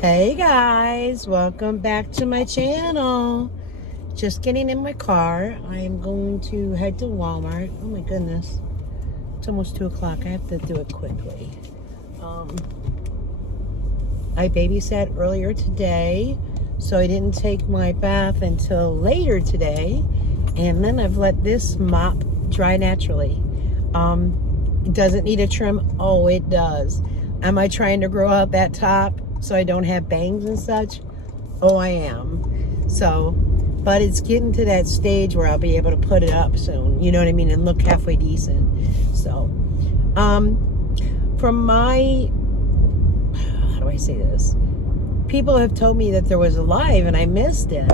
Hey guys, welcome back to my channel. Just getting in my car. I am going to head to Walmart. Oh my goodness, it's almost 2 o'clock. I have to do it quickly. I babysat earlier today, so I didn't take my bath until later today, and then I've let this mop dry naturally. It doesn't need a trim. Oh, it does. Am I trying to grow out that top so I don't have bangs and such? Oh, I am. So, but it's getting to that stage where I'll be able to put it up soon, you know what I mean, and look halfway decent. So, from my, how do I say this? People have told me that there was a live and I missed it.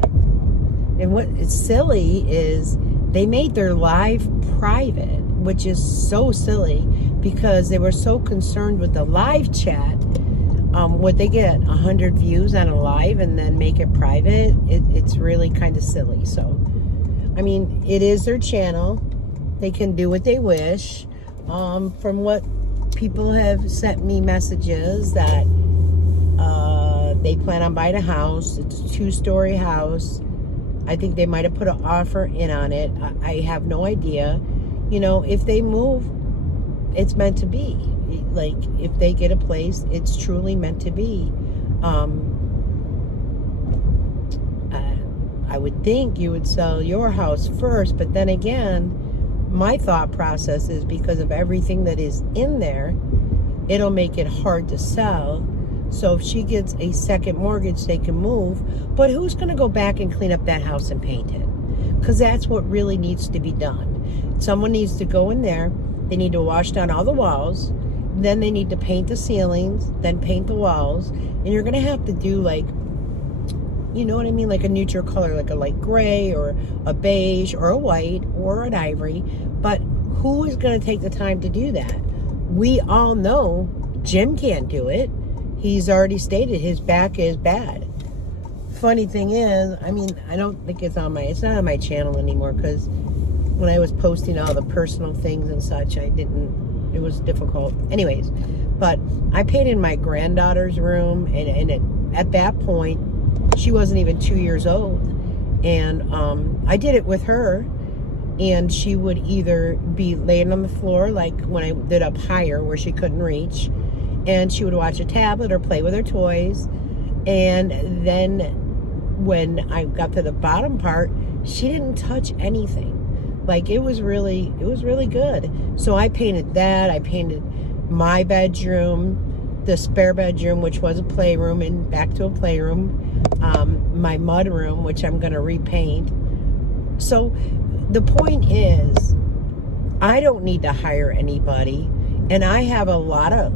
And what is silly is they made their live private, which is so silly because they were so concerned with the live chat. Would they get 100 views on a live and then make it private? It's really kind of silly. So, I mean, it is their channel. They can do what they wish. From what people have sent me messages that they plan on buying a house. It's a 2-story house. I think they might have put an offer in on it. I have no idea. You know, if they move, it's meant to be. Like, if they get a place, it's truly meant to be. I would think you would sell your house first, but then again, my thought process is because of everything that is in there, it'll make it hard to sell. So if she gets a second mortgage, they can move. But who's going to go back and clean up that house and paint it? Because that's what really needs to be done. Someone needs to go in there. They need to wash down all the walls. Then they need to paint the ceilings, then paint the walls. And you're going to have to do, like, you know what I mean? Like a neutral color, like a light gray or a beige or a white or an ivory. But who is going to take the time to do that? We all know Jim can't do it. He's already stated his back is bad. Funny thing is, I mean, I don't think it's not on my channel anymore, because when I was posting all the personal things and such, it was difficult. Anyways, but I painted my granddaughter's room, and at that point, she wasn't even 2 years old. And I did it with her, and she would either be laying on the floor, like when I did up higher where she couldn't reach, and she would watch a tablet or play with her toys. And then when I got to the bottom part, she didn't touch anything. Like, it was really good. So I painted that. I painted my bedroom, the spare bedroom, which was a playroom, and back to a playroom. My mud room, which I'm going to repaint. So the point is, I don't need to hire anybody. And I have a lot of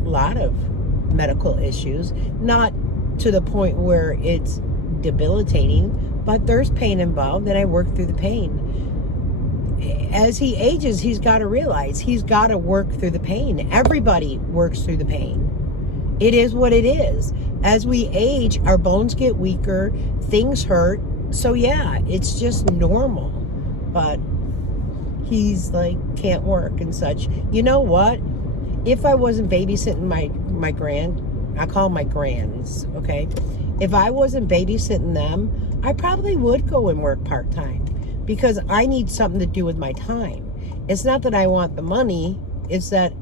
medical issues, not to the point where it's debilitating, but there's pain involved, and I work through the pain. As he ages, he's got to realize he's got to work through the pain. Everybody works through the pain. It is what it is. As we age, our bones get weaker, things hurt. So yeah, it's just normal. But he's like, can't work and such. You know what? If I wasn't babysitting my I call them my grands, okay? If I wasn't babysitting them, I probably would go and work part-time, because I need something to do with my time. It's not that I want the money, it's that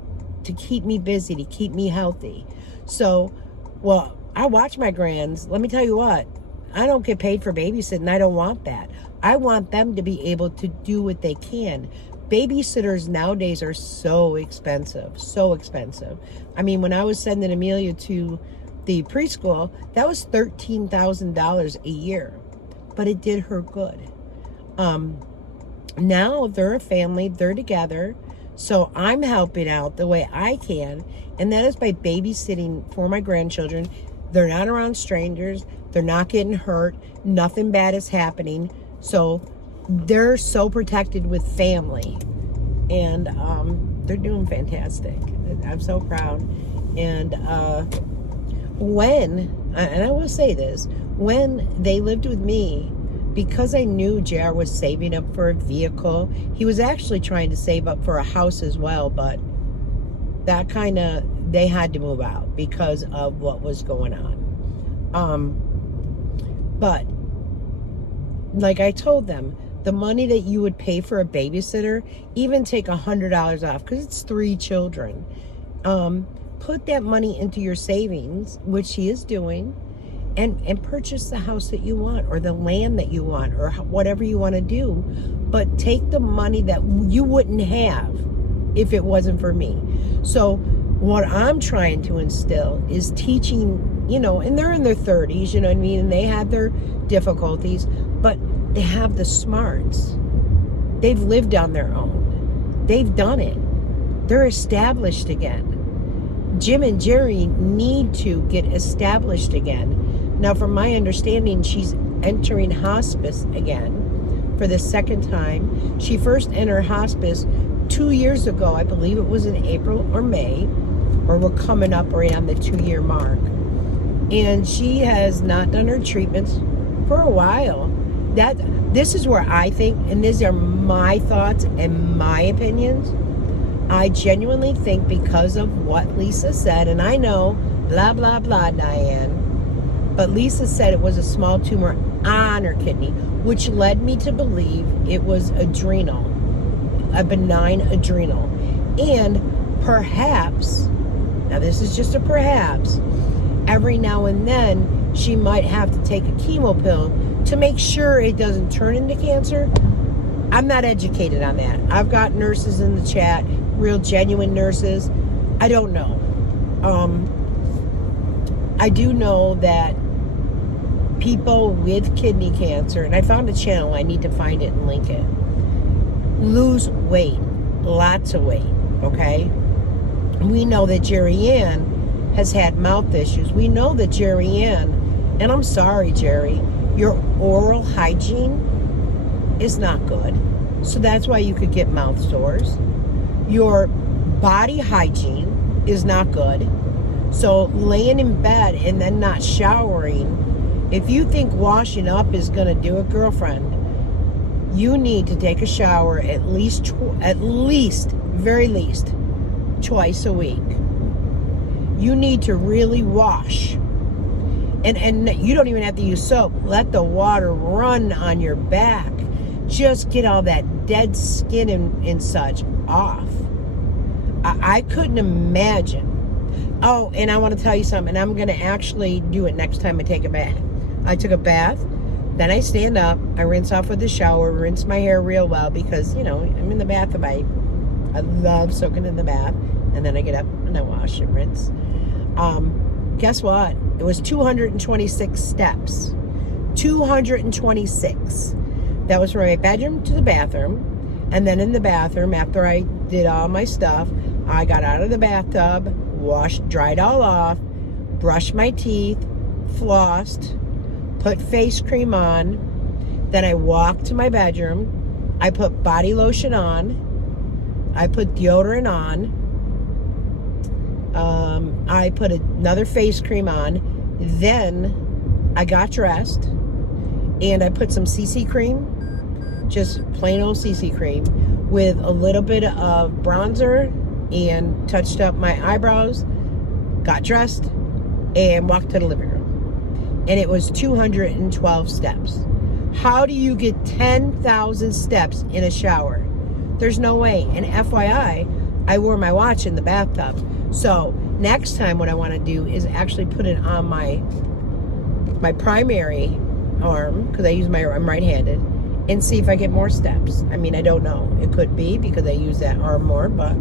to keep me busy, to keep me healthy. So, well, I watch my grands. Let me tell you what, I don't get paid for babysitting. I don't want that. I want them to be able to do what they can. Babysitters nowadays are so expensive. I mean, when I was sending Amelia to the preschool, that was $13,000 a year, but it did her good. Now they're a family, they're together, so I'm helping out the way I can, and that is by babysitting for my grandchildren. They're not around strangers, they're not getting hurt, nothing bad is happening, so they're so protected with family, and they're doing fantastic. I'm so proud. And and I will say this, when they lived with me, because I knew JR was saving up for a vehicle, he was actually trying to save up for a house as well, but that they had to move out because of what was going on. But like I told them, the money that you would pay for a babysitter, even take $100 off, because it's 3 children. Put that money into your savings, which she is doing, and purchase the house that you want, or the land that you want, or whatever you want to do. But take the money that you wouldn't have if it wasn't for me. So what I'm trying to instill is teaching, and they're in their 30s, you know what I mean? And they had their difficulties, but they have the smarts. They've lived on their own. They've done it. They're established again. Jim and Jerry need to get established again. Now, from my understanding, she's entering hospice again for the second time. She first entered hospice 2 years ago. I believe it was in April or May, or we're coming up right on the 2-year mark. And she has not done her treatments for a while. This is where I think, and these are my thoughts and my opinions, I genuinely think because of what Lisa said, and I know, blah, blah, blah, Diane, but Lisa said it was a small tumor on her kidney, which led me to believe it was adrenal, a benign adrenal. And perhaps, now this is just a perhaps, every now and then she might have to take a chemo pill to make sure it doesn't turn into cancer. I'm not educated on that. I've got nurses in the chat, real genuine nurses. I don't know. I do know that people with kidney cancer, and I found a channel, I need to find it and link it, lose weight, lots of weight, okay? We know that Jerry Ann has had mouth issues. We know that Jerry Ann, and I'm sorry, Jerry, your oral hygiene is not good. So that's why you could get mouth sores. Your body hygiene is not good. So laying in bed and then not showering, if you think washing up is going to do it, girlfriend, you need to take a shower at least, very least, twice a week. You need to really wash. And you don't even have to use soap. Let the water run on your back. Just get all that dead skin and such off. I couldn't imagine. Oh, and I want to tell you something. And I'm going to actually do it next time I take a bath. I took a bath. Then I stand up. I rinse off with the shower. Rinse my hair real well because, I'm in the bath. I love soaking in the bath. And then I get up and I wash and rinse. Guess what? It was 226 steps. 226. That was from my bedroom to the bathroom. And then in the bathroom, after I did all my stuff, I got out of the bathtub, dried all off, brushed my teeth, flossed, put face cream on. Then I walked to my bedroom. I put body lotion on. I put deodorant on. I put another face cream on. Then I got dressed and I put some CC cream, just plain old CC cream, with a little bit of bronzer and touched up my eyebrows, got dressed, and walked to the living room. And it was 212 steps. How do you get 10,000 steps in a shower? There's no way. And FYI, I wore my watch in the bathtub. So next time what I want to do is actually put it on my primary arm, because I'm right-handed, and see if I get more steps. I mean, I don't know. It could be because I use that arm more, but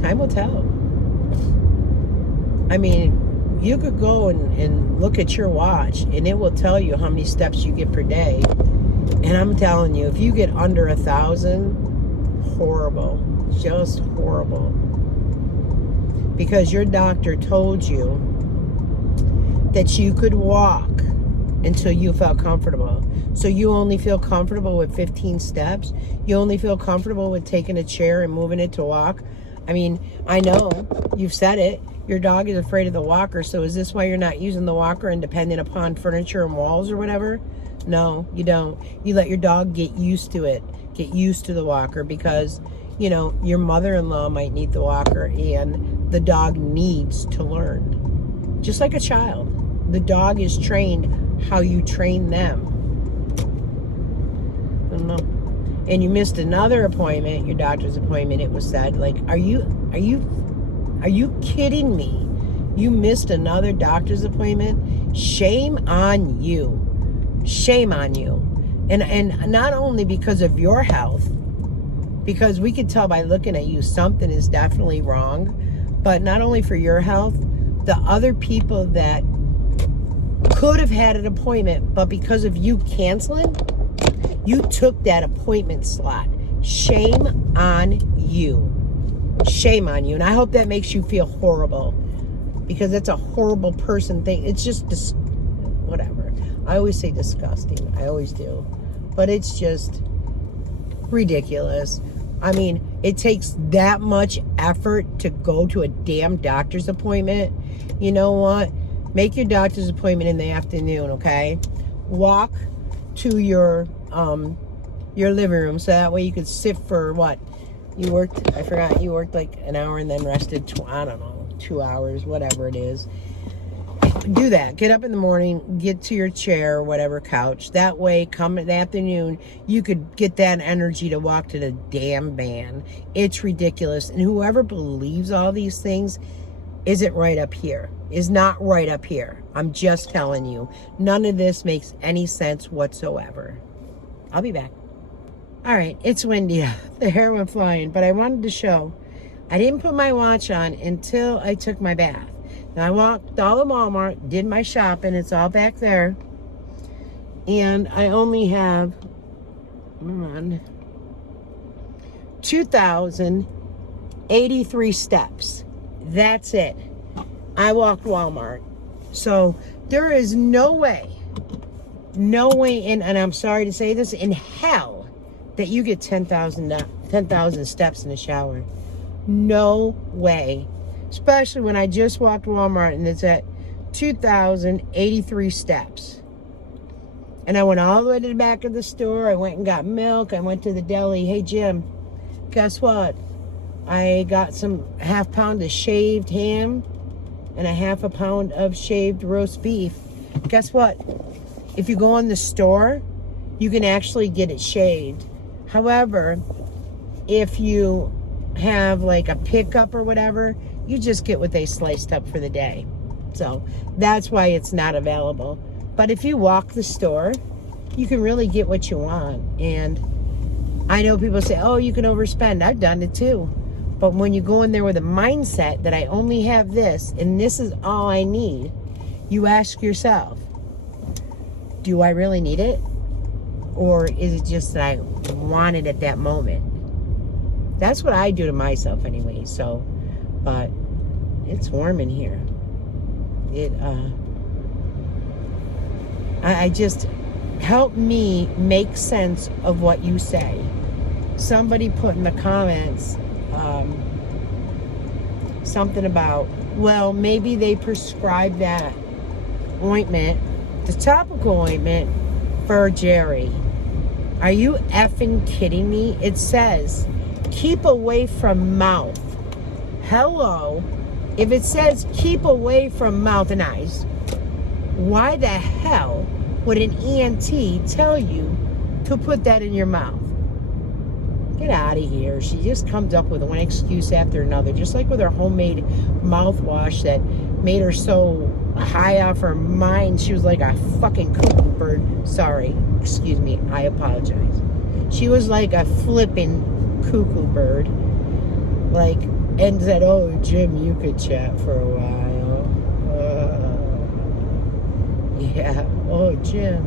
time will tell. I mean, you could go and look at your watch, and it will tell you how many steps you get per day. And I'm telling you, if you get under 1,000, horrible. Just horrible. Because your doctor told you that you could walk until you felt comfortable. So you only feel comfortable with 15 steps? You only feel comfortable with taking a chair and moving it to walk? I mean, I know you've said it. Your dog is afraid of the walker. So is this why you're not using the walker and depending upon furniture and walls or whatever? No, you don't. You let your dog get used to it. Get used to the walker because, your mother-in-law might need the walker and the dog needs to learn. Just like a child. the dog is trained how you train them. I don't know. And you missed another appointment, your doctor's appointment, it was said. Like, are you kidding me? You missed another doctor's appointment? Shame on you. Shame on you. And not only because of your health, because we could tell by looking at you something is definitely wrong, but not only for your health, the other people that could have had an appointment, but because of you canceling, you took that appointment slot. Shame on you. Shame on you. And I hope that makes you feel horrible, because that's a horrible person thing. It's just whatever. I always say disgusting. I always do. But it's just ridiculous. I mean, it takes that much effort to go to a damn doctor's appointment. You know what? Make your doctor's appointment in the afternoon, okay? Walk to your living room, so that way you could sit for what? You worked, I forgot, you worked like an hour and then rested, I don't know, 2 hours, whatever it is. Do that. Get up in the morning, get to your chair or whatever, couch. That way, come in the afternoon, you could get that energy to walk to the damn van. It's ridiculous. And whoever believes all these things isn't right up here. Is not right up here. I'm just telling you. None of this makes any sense whatsoever. I'll be back. All right, it's windy. The hair went flying, but I wanted to show. I didn't put my watch on until I took my bath. Now, I walked all of Walmart, did my shopping. It's all back there. And I only have, 2,083 steps. That's it. I walked Walmart. So there is no way in, and I'm sorry to say this, in hell that you get 10,000 steps in the shower. No way. Especially when I just walked Walmart and it's at 2,083 steps. And I went all the way to the back of the store. I went and got milk. I went to the deli. Hey, Jim, guess what? I got some half pound of shaved ham and a half a pound of shaved roast beef. Guess what? If you go in the store, you can actually get it shaved. However, if you have like a pickup or whatever, you just get what they sliced up for the day. So that's why it's not available. But if you walk the store, you can really get what you want. And I know people say, oh, you can overspend. I've done it too. But when you go in there with a mindset that I only have this and this is all I need, you ask yourself, do I really need it? Or is it just that I want it at that moment? That's what I do to myself anyway. So, but it's warm in here. I just, help me make sense of what you say. Somebody put in the comments something about, well, maybe they prescribed that ointment, the topical ointment, for Jerry. Are you effing kidding me? It says, keep away from mouth. Hello. If it says keep away from mouth and eyes, why the hell would an ENT tell you to put that in your mouth? Get out of here. She just comes up with one excuse after another, just like with her homemade mouthwash that made her so high off her mind. She was like a fucking cuckoo bird. Sorry. Excuse me. I apologize. She was like a flipping cuckoo bird. Like, and said, oh, Jim, you could chat for a while. Yeah. Oh, Jim.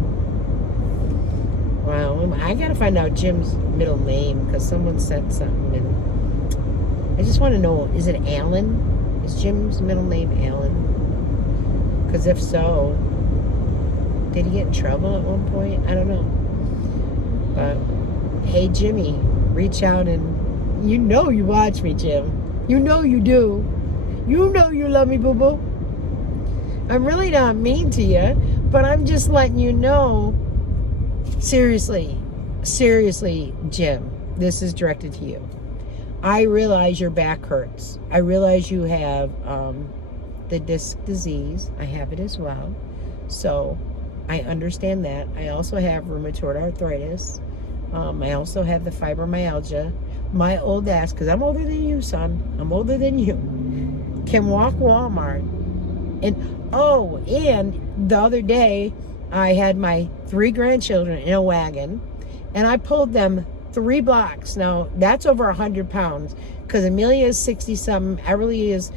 Wow. I gotta find out Jim's middle name because someone said something. And I just want to know, is it Alan? Is Jim's middle name Alan? Because if so, did he get in trouble at one point? I don't know. But, hey, Jimmy, reach out and, you know you watch me, Jim. You know you do. You know you love me, boo-boo. I'm really not mean to you, but I'm just letting you know, seriously, Jim, this is directed to you. I realize your back hurts. I realize you have the disc disease. I have it as well. So I understand that. I also have rheumatoid arthritis. I also have the fibromyalgia. My old ass, because I'm older than you, son. I'm older than you. Can walk Walmart. And the other day, I had my 3 grandchildren in a wagon, and I pulled them 3 blocks. Now, that's over 100 pounds, because Amelia is 60-something, Everly is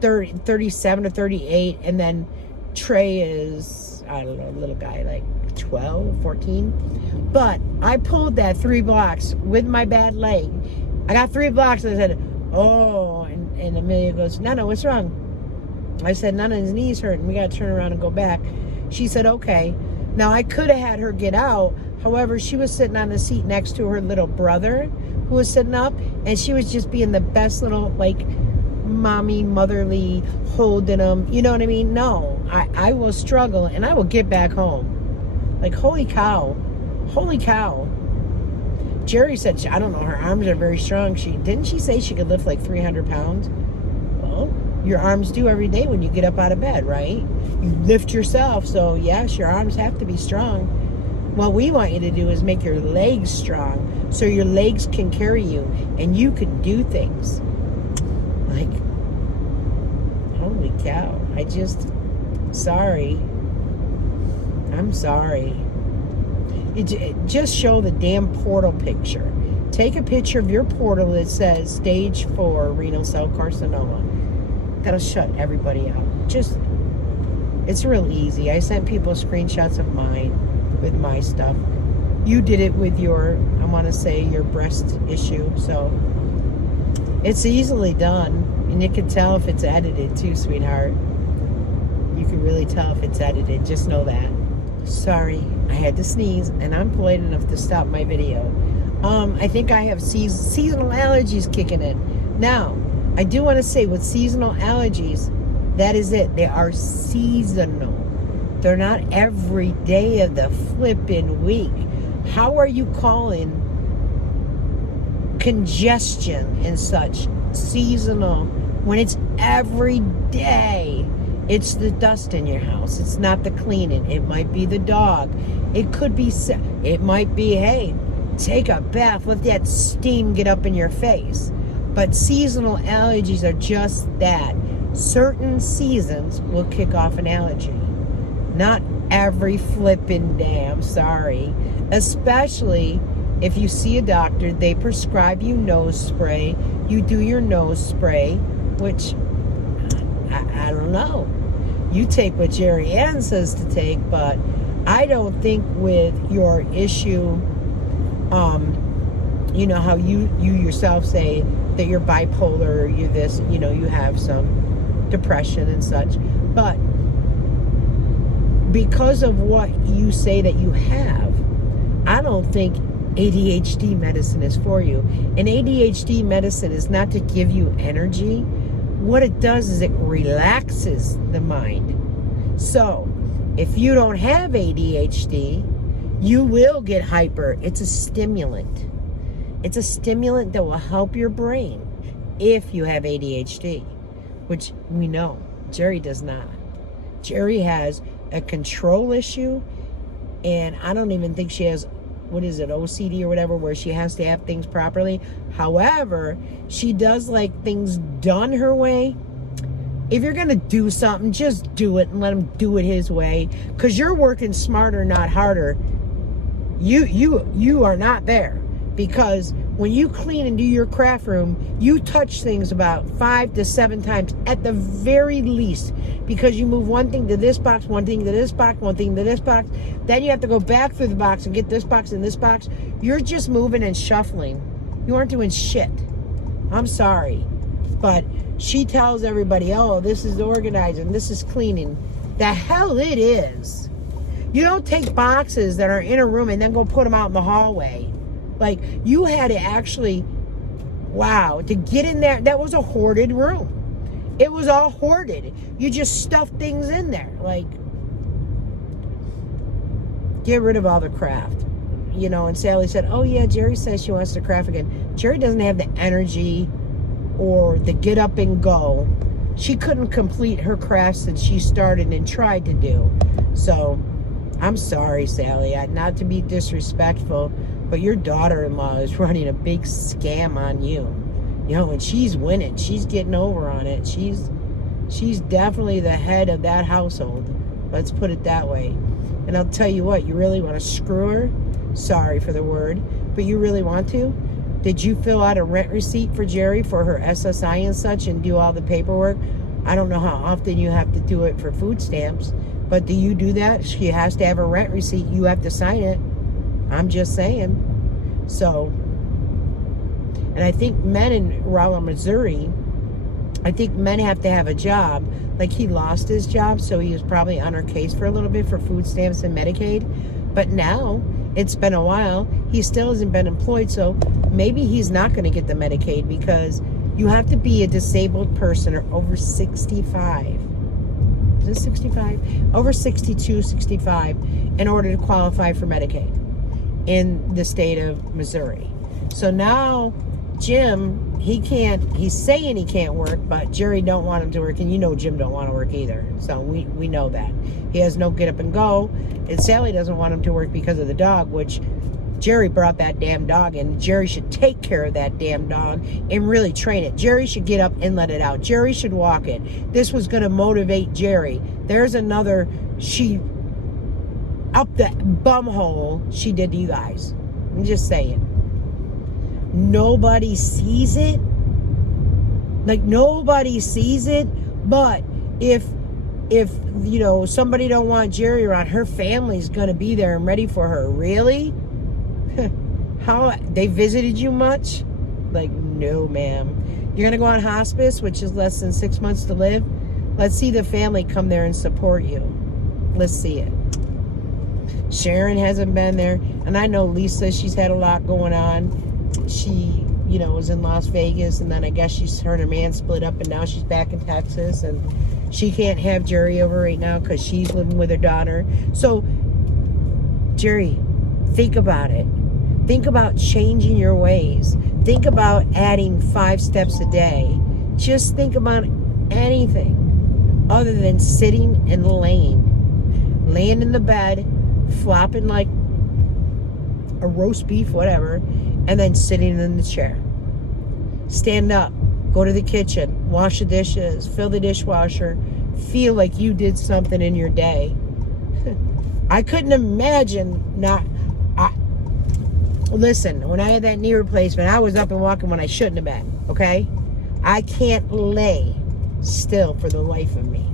37 or 38, and then Trey is, I don't know, little guy, like 12, 14. But I pulled that 3 blocks with my bad leg. I got 3 blocks, and I said, oh, and Amelia goes, Nana, what's wrong? I said, Nana's knees hurt, and we got to turn around and go back. She said, okay. Now, I could have had her get out. However, she was sitting on the seat next to her little brother who was sitting up, and she was just being the best little, like, mommy, motherly, holding him. You know what I mean? No, I will struggle, and I will get back home. Like, holy cow. Holy cow. Jerry said, I don't know, her arms are very strong. Didn't she say she could lift like 300 pounds? Well, your arms do every day when you get up out of bed, right? You lift yourself, so yes, your arms have to be strong. What we want you to do is make your legs strong so your legs can carry you and you can do things. Like, holy cow. Sorry. I'm sorry. Just show the damn portal picture. Take a picture of your portal that says stage 4 renal cell carcinoma. That'll shut everybody out. It's real easy. I sent people screenshots of mine with my stuff. You did it with your breast issue. So it's easily done. And you can tell if it's edited too, sweetheart. You can really tell if it's edited. Just know that. Sorry, I had to sneeze, and I'm polite enough to stop my video. I think I have seasonal allergies kicking in. Now, I do want to say with seasonal allergies, that is it. They are seasonal. They're not every day of the flipping week. How are you calling congestion and such seasonal when it's every day? It's the dust in your house. It's not the cleaning. It might be the dog. It might be, hey, take a bath. Let that steam get up in your face. But seasonal allergies are just that. Certain seasons will kick off an allergy. Not every flipping day. I'm sorry. Especially if you see a doctor, they prescribe you nose spray. You do your nose spray, which I don't know. You take what Jerry Ann says to take, but I don't think with your issue, you know how you yourself say that you're bipolar, or you this, you know, you have some depression and such, but because of what you say that you have, I don't think ADHD medicine is for you. And ADHD medicine is not to give you energy. What it does is it relaxes the mind. So, if you don't have ADHD, you will get hyper. It's a stimulant. It's a stimulant that will help your brain if you have ADHD, which we know Jerry does not. Jerry has a control issue, and I don't even think she has, OCD or whatever, where she has to have things properly. However, she does like things done her way. If you're going to do something, just do it and let him do it his way, because you're working smarter, not harder. You are not there, because when you clean and do your craft room, you touch things about 5 to 7 times at the very least, because you move one thing to this box, one thing to this box, one thing to this box. Then you have to go back through the box and get this box and this box. You're just moving and shuffling. You aren't doing shit. I'm sorry. But she tells everybody, oh, this is organizing, this is cleaning. The hell it is. You don't take boxes that are in a room and then go put them out in the hallway. Like, you had to actually, wow, to get in there. That was a hoarded room. It was all hoarded. You just stuffed things in there. Like, get rid of all the craft. You know, and Sally said, oh yeah, Jerry says she wants to craft again. Jerry doesn't have the energy or the get up and go she couldn't complete her crafts that she started and tried to do. So I'm sorry, Sally, not to be disrespectful, but your daughter-in-law is running a big scam on you. You know, and she's winning. She's getting over on it. She's definitely the head of that household. Let's put it that way. And I'll tell you what, you really want to screw her? Sorry for the word, but you really want to? Did you fill out a rent receipt for Jerry for her SSI and such and do all the paperwork? I don't know how often you have to do it for food stamps, but do you do that? She has to have a rent receipt. You have to sign it. I'm just saying. So, and I think men in Rolla, Missouri, I think men have to have a job. Like, he lost his job, so he was probably on her case for a little bit for food stamps and Medicaid. But now, it's been a while, he still hasn't been employed, so maybe he's not going to get the Medicaid because you have to be a disabled person or over 65. Is it 65? Over 62, 65 in order to qualify for Medicaid in the state of Missouri. So now Jim, he's saying he can't work, but Jerry don't want him to work, and you know Jim don't want to work either. So we know that. He has no get up and go, and Sally doesn't want him to work because of the dog, which Jerry brought that damn dog in. Jerry should take care of that damn dog and really train it. Jerry should get up and let it out. Jerry should walk it. This was going to motivate Jerry. There's another, she, up the bumhole she did to you guys. I'm just saying. Nobody sees it. Like, nobody sees it. But if you know, somebody don't want Jerry around, her family's going to be there and ready for her. Really? How, they visited you much? Like, no, ma'am. You're going to go on hospice, which is less than 6 months to live. Let's see the family come there and support you. Let's see it. Sharon hasn't been there. And I know Lisa, she's had a lot going on. She, you know, was in Las Vegas, and then I guess her and her man split up, and now she's back in Texas, and she can't have Jerry over right now because she's living with her daughter. So, Jerry, think about it. Think about changing your ways. Think about adding 5 steps a day. Just think about anything other than sitting and laying in the bed, flopping like a roast beef, whatever, and then sitting in the chair. Stand up, go to the kitchen, wash the dishes, fill the dishwasher, feel like you did something in your day. I couldn't imagine not. Listen, when I had that knee replacement, I was up and walking when I shouldn't have been, okay? I can't lay still for the life of me.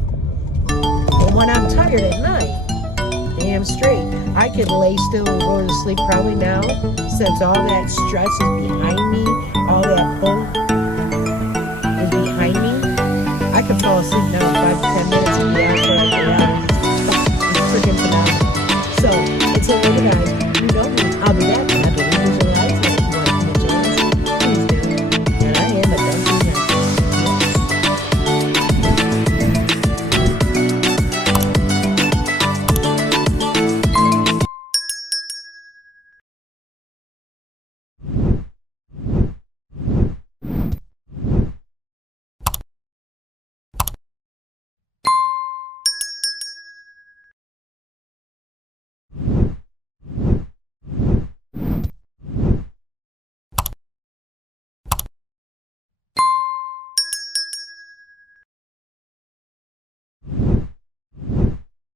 But when I'm tired at night, damn straight, I could lay still and go to sleep probably now, since all that stress is behind me, all that bull is behind me. I could fall asleep now in 5 to 10 minutes.